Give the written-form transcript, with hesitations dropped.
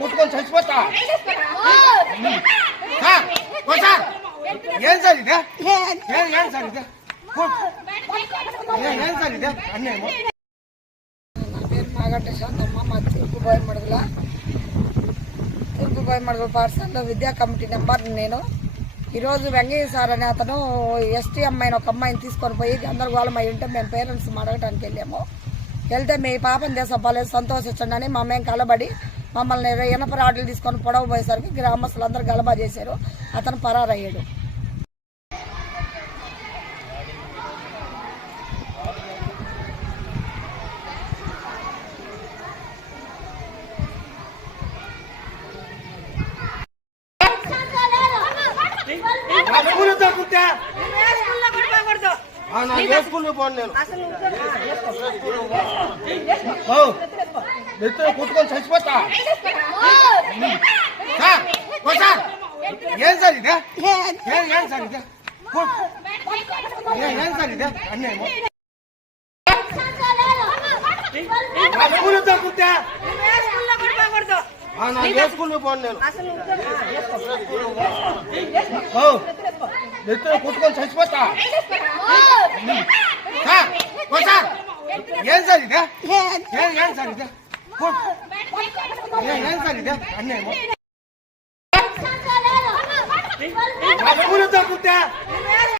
కుట్టుకొని చచ్చిపోతా ఏం సార్ ఇదే ఏం సార్ ఇదే ఏం సార్ ఇదే అన్నేమో. నా పేరు నాగంట శాంతమ్మ. మా తూర్పు బోయమడుగుల పాఠశాలలో విద్యా కమిటీ నెంబర్. నేను ఈరోజు వెంగయ్య సార్ అనే అతను ఎస్టీ అమ్మాయిని ఒక అమ్మాయిని తీసుకొని పోయి గందరగోళం అయి ఉంటే మేము పేరెంట్స్ అడగటానికి వెళ్ళాము. వెళ్తే మీ పాపం చేసే బాలేదు సంతోషించండి అని మా మేము కలబడి మమ్మల్ని ఇనప రాడ్లు తీసుకొని పొడవ పోయేసరికి గ్రామస్తులందరూ గలబా చేశారు. అతను పరారయ్యాడు. కుట్టుకొని చచ్చిపోతా ఏం సార్ ఇదే ఏం సార్ ఇదే ఏం సార్ ఇదే అన్నేమో. స్కూల్లో పోను నేను కుట్టుకొని చచ్చిపోతా ఏం సార్ ఇదే ఏం సార్ ఇదే ఏం సార్ ఇదే అన్నేమో.